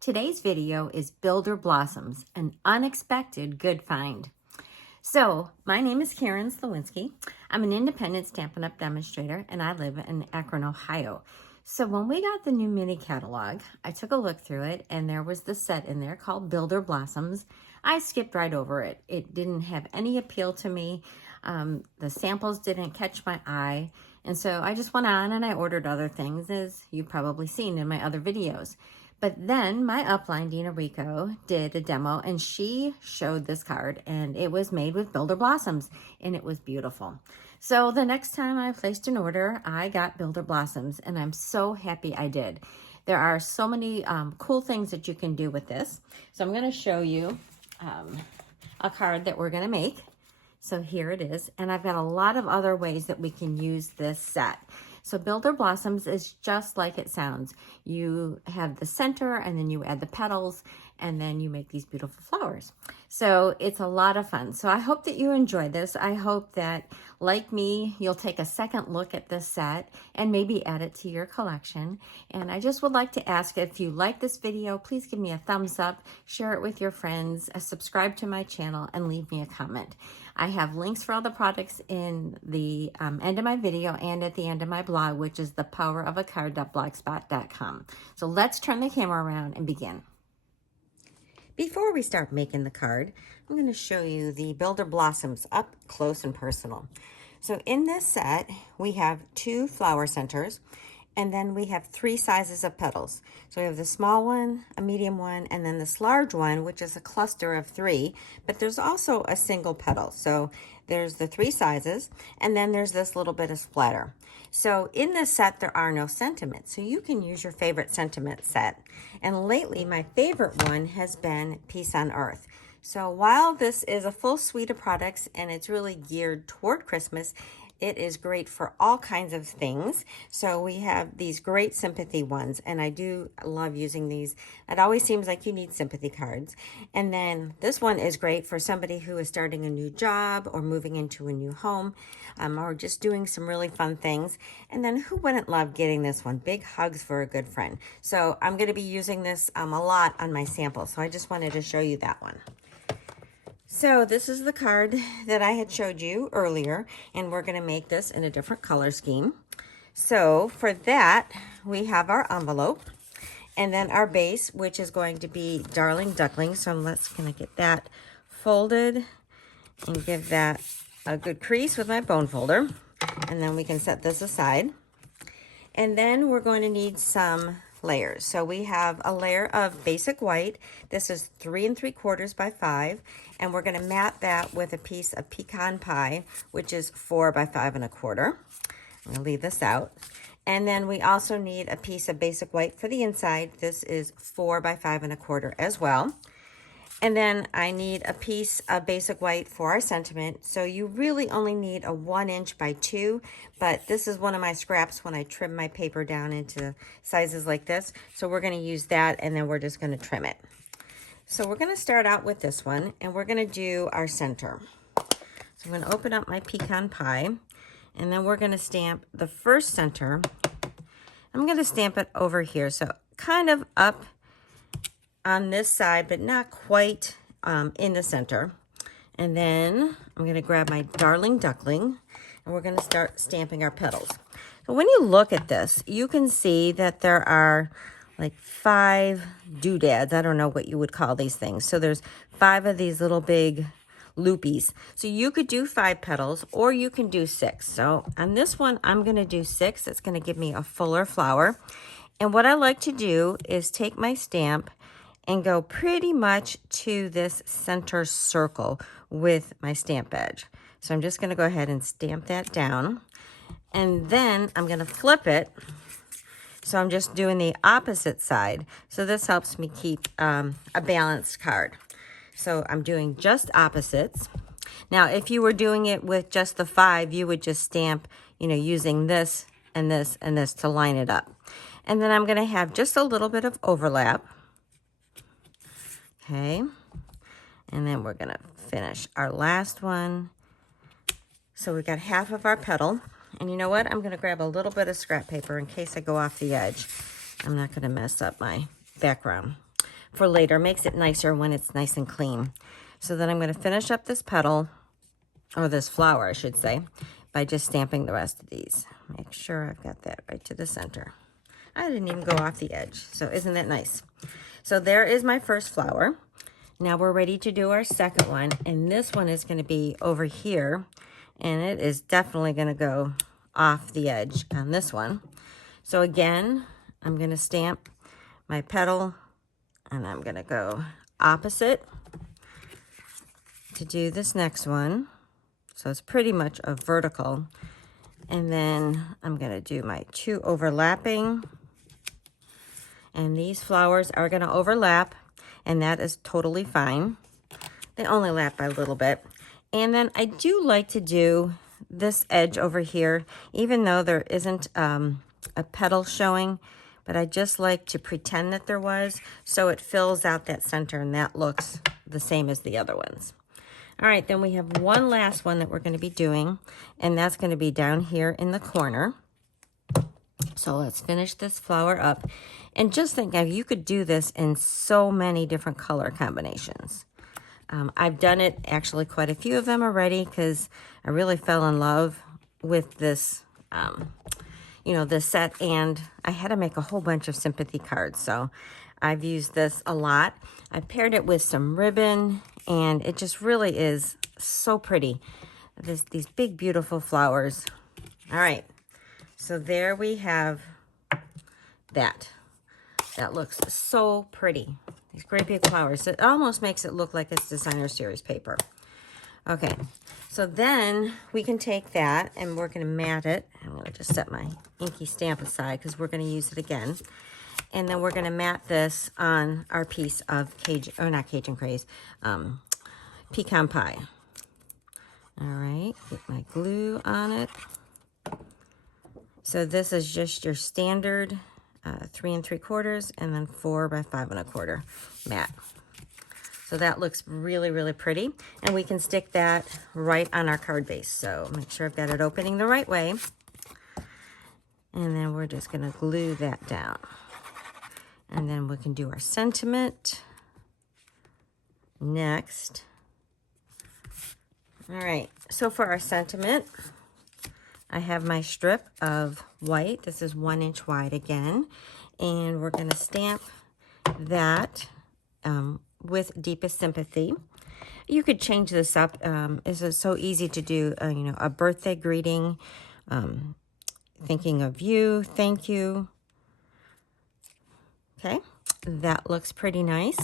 Today's video is Builder Blossoms, an unexpected good find. So, my name is Karen Slawinski. I'm an independent Stampin' Up! Demonstrator, and I live in Akron, Ohio. So when we got the new mini catalog, I took a look through it, and there was the set in there called Builder Blossoms. I skipped right over it. It didn't have any appeal to me. The samples didn't catch my eye. And so I just went on and I ordered other things, as you've probably seen in my other videos. But then my upline, Dena Rekow, did a demo, and she showed this card, and it was made with Builder Blossoms, and it was beautiful. So the next time I placed an order, I got Builder Blossoms, and I'm so happy I did. There are so many cool things that you can do with this. So I'm going to show you a card that we're going to make. So here it is, and I've got a lot of other ways that we can use this set. So Builder Blossoms is just like it sounds. You have the center, and then you add the petals, and then you make these beautiful flowers. So it's a lot of fun. So I hope that you enjoy this. I hope that, like me, you'll take a second look at this set and maybe add it to your collection. And I just would like to ask, if you like this video, please give me a thumbs up, share it with your friends, subscribe to my channel, and leave me a comment. I have links for all the products in the end of my video and at the end of my blog, which is thepowerofacard.blogspot.com. So let's turn the camera around and begin. Before we start making the card, I'm going to show you the Builder Blossoms up close and personal. So in this set, we have 2 flower centers, and then we have 3 sizes of petals. So we have the small one, a medium one, and then this large one, which is a cluster of 3, but there's also a single petal. So there's the 3 sizes, and then there's this little bit of splatter. So in this set, there are no sentiments, so you can use your favorite sentiment set. And lately, my favorite one has been Peace on Earth. So while this is a full suite of products and it's really geared toward Christmas, it is great for all kinds of things. So we have these great sympathy ones, and I do love using these. It always seems like you need sympathy cards. And then this one is great for somebody who is starting a new job or moving into a new home, or just doing some really fun things. And then who wouldn't love getting this one? Big hugs for a good friend. So I'm going to be using this a lot on my sample. So I just wanted to show you that one. So this is the card that I had showed you earlier, and we're going to make this in a different color scheme. So for that, we have our envelope, and then our base, which is going to be Darling Duckling. So let's kind of get that folded and give that a good crease with my bone folder, and then we can set this aside. And then we're going to need some layers. So we have a layer of basic white. This is 3 3/4 by 5, and we're going to mat that with a piece of pecan pie, which is 4 by 5 1/4. I'm going to leave this out. And then we also need a piece of basic white for the inside. This is 4 by 5 1/4 as well. And then I need a piece of basic white for our sentiment. So you really only need a 1 inch by 2, but this is one of my scraps when I trim my paper down into sizes like this. So we're going to use that, and then we're just going to trim it. So we're going to start out with this one, and we're going to do our center. So I'm going to open up my pecan pie, and then we're going to stamp the first center. I'm going to stamp it over here, so kind of up on this side, but not quite in the center. And then I'm going to grab my Darling Duckling, and we're going to start stamping our petals. So when you look at this, you can see that there are like 5 doodads. I don't know what you would call these things. So there's 5 of these little big loopies. So you could do 5 petals, or you can do 6. So on this one, I'm going to do 6. It's going to give me a fuller flower. And what I like to do is take my stamp and go pretty much to this center circle with my stamp edge. So I'm just going to go ahead and stamp that down. And then I'm going to flip it. So I'm just doing the opposite side. So this helps me keep a balanced card. So I'm doing just opposites. Now, if you were doing it with just the 5, you would just stamp, using this and this and this to line it up. And then I'm going to have just a little bit of overlap. Okay, and then we're going to finish our last one. So we got half of our petal, and you know what? I'm going to grab a little bit of scrap paper in case I go off the edge. I'm not going to mess up my background. for later. Makes it nicer when it's nice and clean. So then I'm going to finish up this petal, or this flower, I should say, by just stamping the rest of these. Make sure I've got that right to the center. I didn't even go off the edge, so isn't that nice? So there is my first flower. Now we're ready to do our second one, and this one is going to be over here, and it is definitely going to go off the edge on this one. So again, I'm going to stamp my petal, and I'm going to go opposite to do this next one. So it's pretty much a vertical. And then I'm going to do my 2 overlapping. And these flowers are going to overlap, and that is totally fine. They only lap by a little bit. And then I do like to do this edge over here, even though there isn't a petal showing, but I just like to pretend that there was, so it fills out that center, and that looks the same as the other ones. All right, then we have one last one that we're going to be doing, and that's going to be down here in the corner. So let's finish this flower up. And just think, you could do this in so many different color combinations. I've done it, actually quite a few of them already, because I really fell in love with this, this set, and I had to make a whole bunch of sympathy cards. So I've used this a lot. I paired it with some ribbon, and it just really is so pretty. These big, beautiful flowers. All right, so there we have that. That looks so pretty. These great big flowers. It almost makes it look like it's designer series paper. Okay, so then we can take that, and we're going to mat it. I'm going to just set my inky stamp aside because we're going to use it again. And then we're going to mat this on our piece of pecan pie. All right, get my glue on it. So this is just your standard 3 3/4 and then 4 by 5 1/4 mat. So that looks really, really pretty. And we can stick that right on our card base. So make sure I've got it opening the right way. And then we're just going to glue that down. And then we can do our sentiment next. All right, so for our sentiment, I have my strip of white. This is 1 inch wide again. And we're going to stamp that with Deepest Sympathy. You could change this up. It's so easy to do, a birthday greeting, thinking of you, thank you. Okay, that looks pretty nice.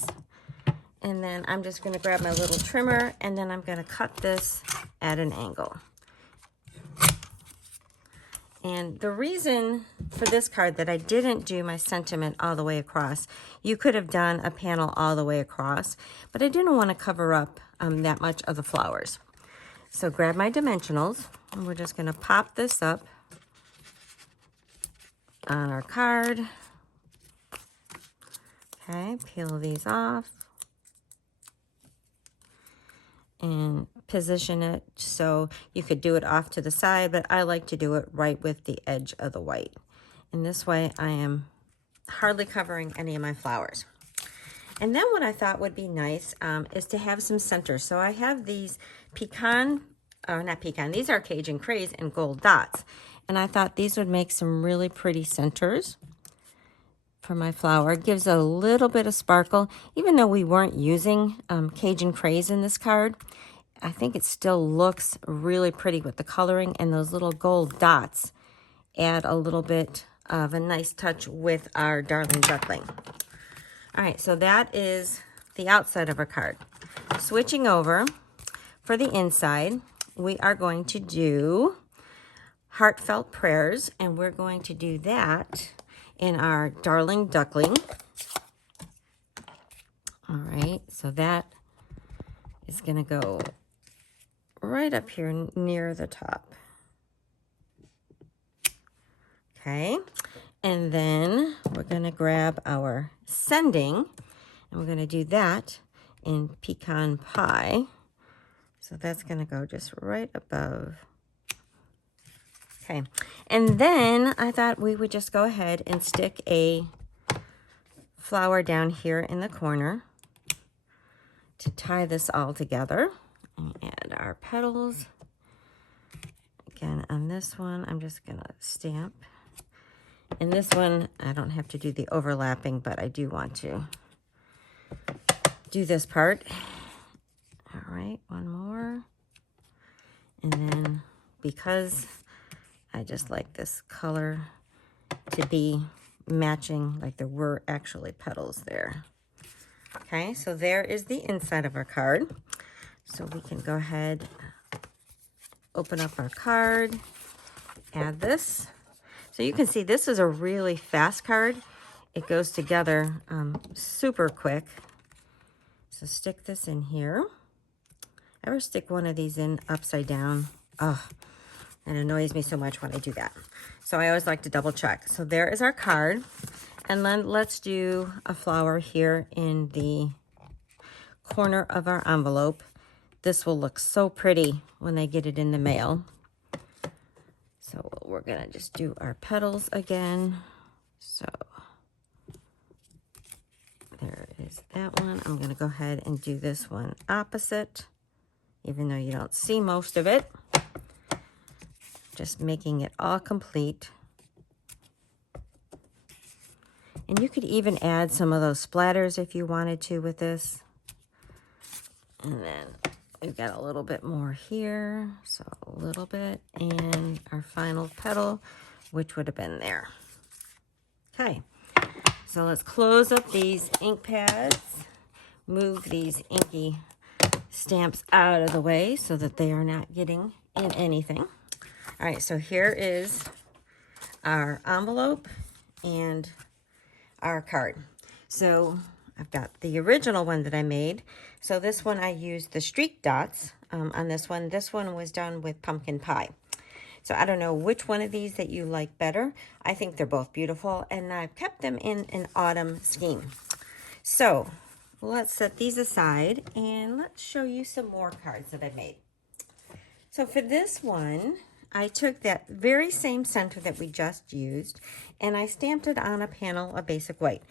And then I'm just going to grab my little trimmer, and then I'm going to cut this at an angle. And the reason for this card that I didn't do my sentiment all the way across, you could have done a panel all the way across, but I didn't want to cover up that much of the flowers. So grab my dimensionals, and we're just going to pop this up on our card. Okay, peel these off and position it so you could do it off to the side, but I like to do it right with the edge of the white. And this way I am hardly covering any of my flowers. And then what I thought would be nice is to have some centers. So I have these these are Cajun Craze and gold dots. And I thought these would make some really pretty centers for my flower. It gives a little bit of sparkle. Even though we weren't using Cajun Craze in this card, I think it still looks really pretty with the coloring, and those little gold dots add a little bit of a nice touch with our Darling Duckling. All right, so that is the outside of our card. Switching over, for the inside, we are going to do heartfelt prayers, and we're going to do that in our Darling Duckling. All right, so that is going to go right up here near the top. Okay, and then we're going to grab our sending, and we're going to do that in pecan pie. So that's going to go just right above. Okay, and then I thought we would just go ahead and stick a flower down here in the corner to tie this all together. And add our petals. Again, on this one, I'm just gonna stamp. And this one, I don't have to do the overlapping, but I do want to do this part. All right, one more. And then because I just like this color to be matching, like there were actually petals there. Okay, so there is the inside of our card. So we can go ahead, open up our card, add this. So you can see this is a really fast card. It goes together super quick. So stick this in here. Ever stick one of these in upside down? Oh, it annoys me so much when I do that. So I always like to double check. So there is our card. And then let's do a flower here in the corner of our envelope. This will look so pretty when I get it in the mail. So we're gonna just do our petals again. So there is that one. I'm gonna go ahead and do this one opposite, even though you don't see most of it. Just making it all complete. And you could even add some of those splatters if you wanted to with this. And then we've got a little bit more here, so a little bit, and our final petal, which would have been there. Okay, so let's close up these ink pads, move these inky stamps out of the way so that they are not getting in anything. All right, so here is our envelope and our card. So I've got the original one that I made. So this one I used the streak dots on this one. This one was done with pumpkin pie. So I don't know which one of these that you like better. I think they're both beautiful, and I've kept them in an autumn scheme. So let's set these aside and let's show you some more cards that I made. So for this one, I took that very same center that we just used and I stamped it on a panel of basic white.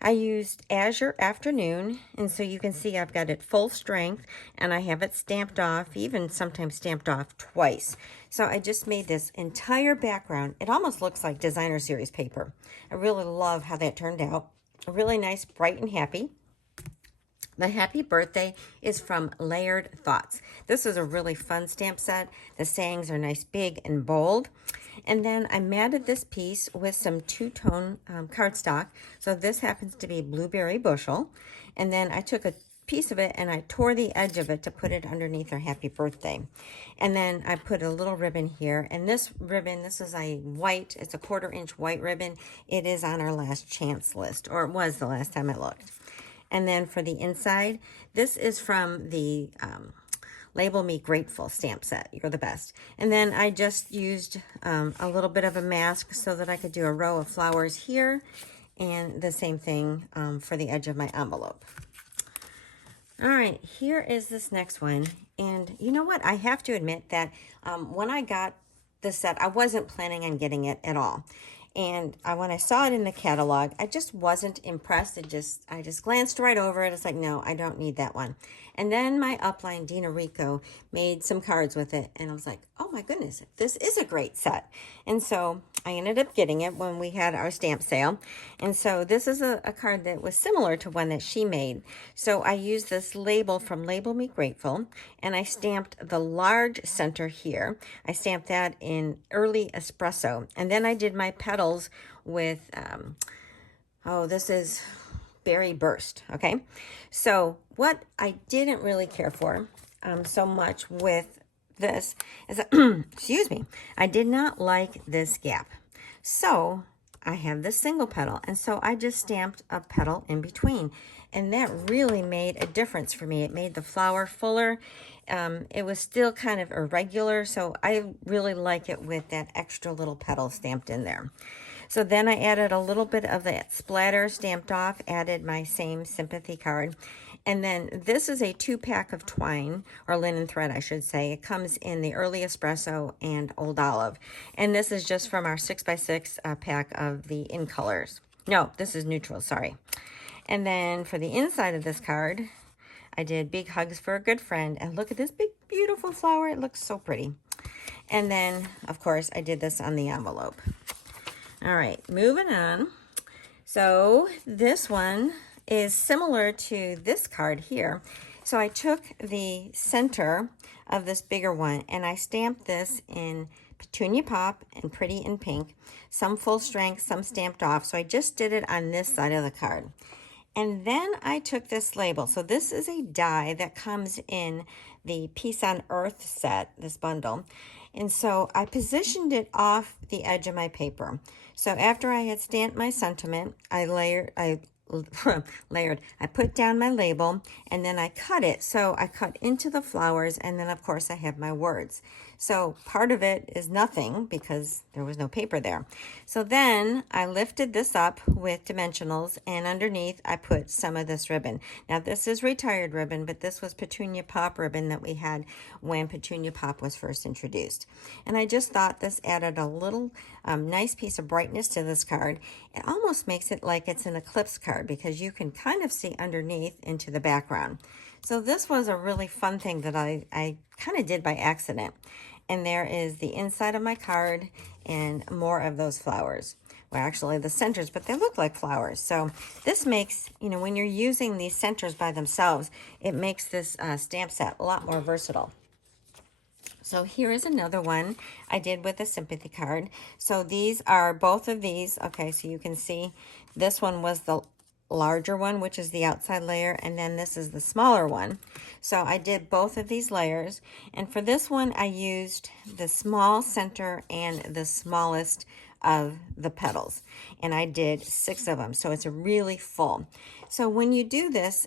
I used Azure Afternoon, and so you can see I've got it full strength and I have it stamped off, even sometimes stamped off twice. So I just made this entire background. It almost looks like designer series paper. I really love how that turned out. Really nice, bright and happy. The happy birthday is from Layered Thoughts. This is a really fun stamp set. The sayings are nice, big, and bold. And then I matted this piece with some two-tone cardstock. So this happens to be Blueberry Bushel. And then I took a piece of it and I tore the edge of it to put it underneath our happy birthday. And then I put a little ribbon here. And this ribbon, this is a white, it's a 1/4 inch white ribbon. It is on our last chance list, or it was the last time I looked. And then for the inside, this is from the Label Me Grateful stamp set. You're the best. And then I just used a little bit of a mask so that I could do a row of flowers here, and the same thing for the edge of my envelope. All right, here is this next one. And you know what? I have to admit that when I got this set, I wasn't planning on getting it at all. And when I saw it in the catalog, I just wasn't impressed. I just glanced right over it. It's like, no, I don't need that one. And then my upline, Dena Rekow, made some cards with it. And I was like, oh my goodness, this is a great set. And so I ended up getting it when we had our stamp sale. And so this is a card that was similar to one that she made. So I used this label from Label Me Grateful, and I stamped the large center here. I stamped that in early espresso. And then I did my petals with, this is Berry Burst, okay? So what I didn't really care for so much with this is that, excuse me, I did not like this gap. So I have this single petal, and so I just stamped a petal in between, and that really made a difference for me. It made the flower fuller. It was still kind of irregular, so I really like it with that extra little petal stamped in there. So then I added a little bit of that splatter stamped off, added my same sympathy card. And then this is a 2-pack of twine, or linen thread, I should say. It comes in the Early Espresso and Old Olive. And this is just from our 6x6 pack of the In Colors. No, this is neutral, sorry. And then for the inside of this card, I did big hugs for a good friend. And look at this big, beautiful flower. It looks so pretty. And then, of course, I did this on the envelope. All right, moving on. So this one is similar to this card here. So I took the center of this bigger one and I stamped this in Petunia Pop and Pretty in Pink. Some full strength, some stamped off. So I just did it on this side of the card. And then I took this label. So this is a die that comes in the Peace on Earth set, this bundle. And so I positioned it off the edge of my paper. So after I had stamped my sentiment, I put down my label and then I cut it. So I cut into the flowers and then of course I have my words. So part of it is nothing because there was no paper there. So then I lifted this up with dimensionals and underneath I put some of this ribbon. Now this is retired ribbon, but this was Petunia Pop ribbon that we had when Petunia Pop was first introduced. And I just thought this added a little nice piece of brightness to this card. It almost makes it like it's an eclipse card because you can kind of see underneath into the background. So this was a really fun thing that I kind of did by accident. And there is the inside of my card and more of those flowers. Well, actually the centers, but they look like flowers. So this makes, you know, when you're using these centers by themselves, it makes this stamp set a lot more versatile. So here is another one I did with a sympathy card. So these are both of these. Okay, so you can see this one was the larger one, which is the outside layer, and then this is the smaller one. So I did both of these layers, and for this one I used the small center and the smallest of the petals, and I did 6 of them, so it's really full. So when you do this,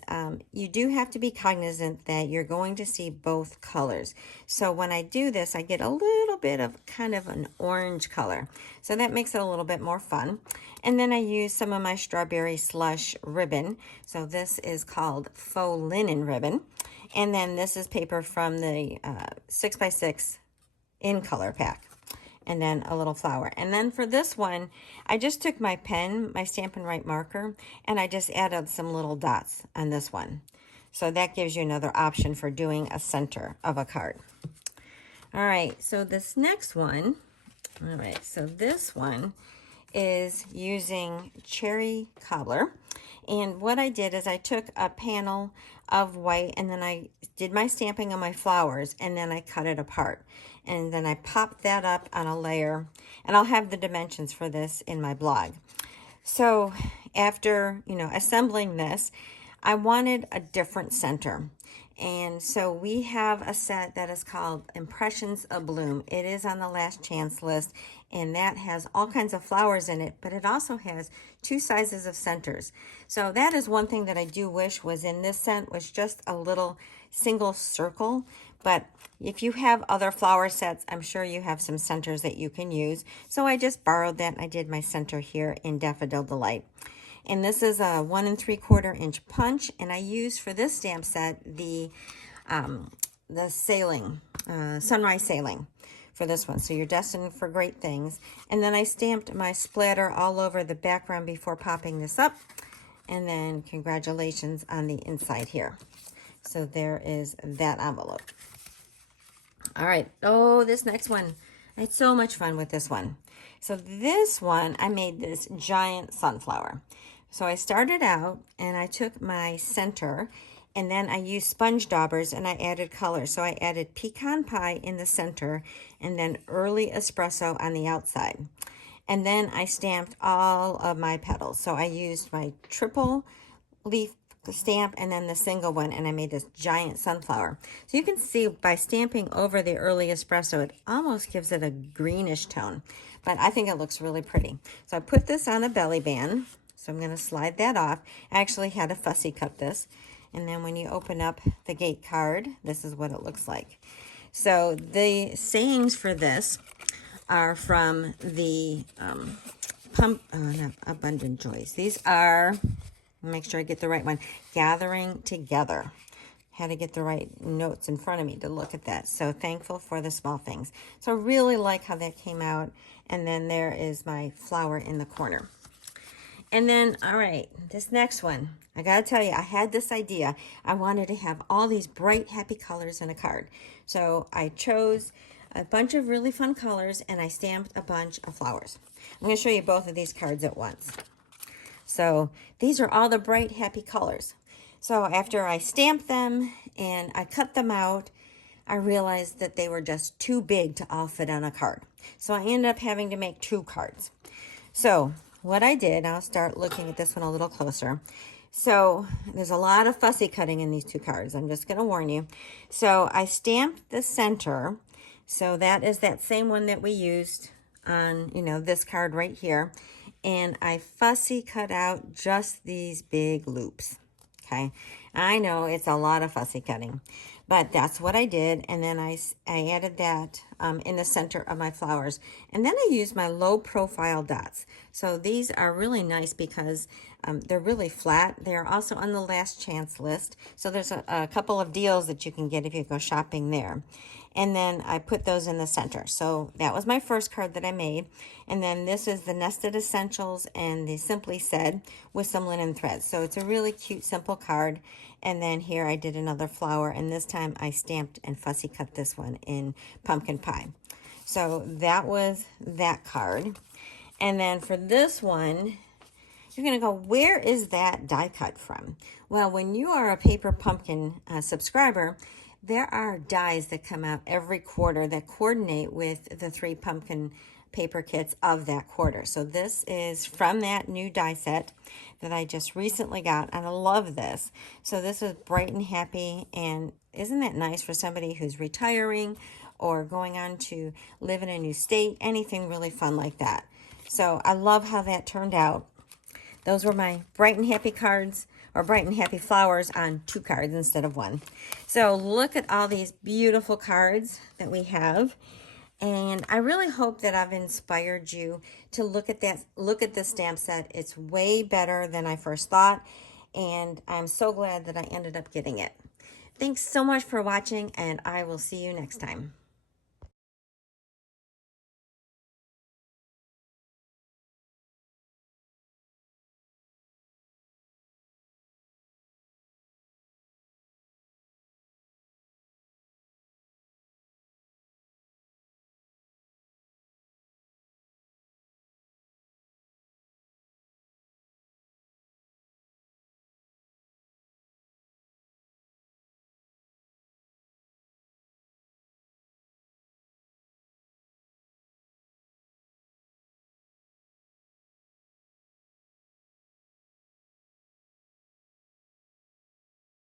you do have to be cognizant that you're going to see both colors. So when I do this, I get a little bit of kind of an orange color. So that makes it a little bit more fun. And then I use some of my strawberry slush ribbon. So this is called faux linen ribbon. And then this is paper from the 6x6 in color pack. And then a little flower. And then for this one, I just took my pen, my Stampin' Write marker, and I just added some little dots on this one. So that gives you another option for doing a center of a card. All right, so this next one, all right, so this one is using Cherry Cobbler. And what I did is I took a panel of white and then I did my stamping on my flowers and then I cut it apart. And then I popped that up on a layer, and I'll have the dimensions for this in my blog. So after, you know, assembling this, I wanted a different center. And so we have a set that is called Impressions of Bloom. It is on the last chance list, and that has all kinds of flowers in it, but it also has 2 sizes of centers. So that is one thing that I do wish was in this set, was just a little single circle. But if you have other flower sets, I'm sure you have some centers that you can use. So I just borrowed that and I did my center here in Daffodil Delight. And this is a 1 3/4 inch punch, and I used for this stamp set the sailing, sunrise sailing for this one. So you're destined for great things. And then I stamped my splatter all over the background before popping this up. And then congratulations on the inside here. So there is that envelope. All right. Oh, this next one. I had so much fun with this one. So this one, I made this giant sunflower. So I started out and I took my center and then I used sponge daubers and I added color. So I added pecan pie in the center and then early espresso on the outside. And then I stamped all of my petals. So I used my triple leaf stamp and then the single one, and I made this giant sunflower. So you can see by stamping over the early espresso, it almost gives it a greenish tone, but I think it looks really pretty. So I put this on a belly band. So I'm going to slide that off. I actually had a fussy cut this. And then when you open up the gate card, this is what it looks like. So the sayings for this are from the Abundant Joys. These are, make sure I get the right one, Gathering Together. Had to get the right notes in front of me to look at that. So thankful for the small things. So I really like how that came out. And then there is my flower in the corner. And then, all right, this next one, I gotta tell you, I had this idea. I wanted to have all these bright, happy colors in a card. So I chose a bunch of really fun colors and I stamped a bunch of flowers. I'm gonna show you both of these cards at once. So these are all the bright, happy colors. So after I stamped them and I cut them out, I realized that they were just too big to all fit on a card. So I ended up having to make 2 cards. So what I did, I'll start looking at this one a little closer. So there's a lot of fussy cutting in these 2 cards. I'm just going to warn you. So I stamped the center. So that is that same one that we used on, this card right here. And I fussy cut out just these big loops. Okay. I know it's a lot of fussy cutting, but that's what I did. And then I added that in the center of my flowers. And then I used my low profile dots. So these are really nice because they're really flat. They're also on the last chance list. So there's a couple of deals that you can get if you go shopping there. And then I put those in the center. So that was my first card that I made. And then this is the Nested Essentials and the Simply Said with some linen threads. So it's a really cute, simple card. And then here I did another flower. And this time I stamped and fussy cut this one in pumpkin pie. So that was that card. And then for this one, you're going to go, where is that die cut from? Well, when you are a Paper Pumpkin subscriber, there are dies that come out every quarter that coordinate with the 3 pumpkin paper kits of that quarter. So this is from that new die set that I just recently got, and I love this. So this is bright and happy, and isn't that nice for somebody who's retiring or going on to live in a new state, anything really fun like that. So I love how that turned out. Those were my bright and happy cards, or bright and happy flowers on 2 cards instead of 1. So look at all these beautiful cards that we have. And I really hope that I've inspired you to look at this stamp set. It's way better than I first thought. And I'm so glad that I ended up getting it. Thanks so much for watching, and I will see you next time.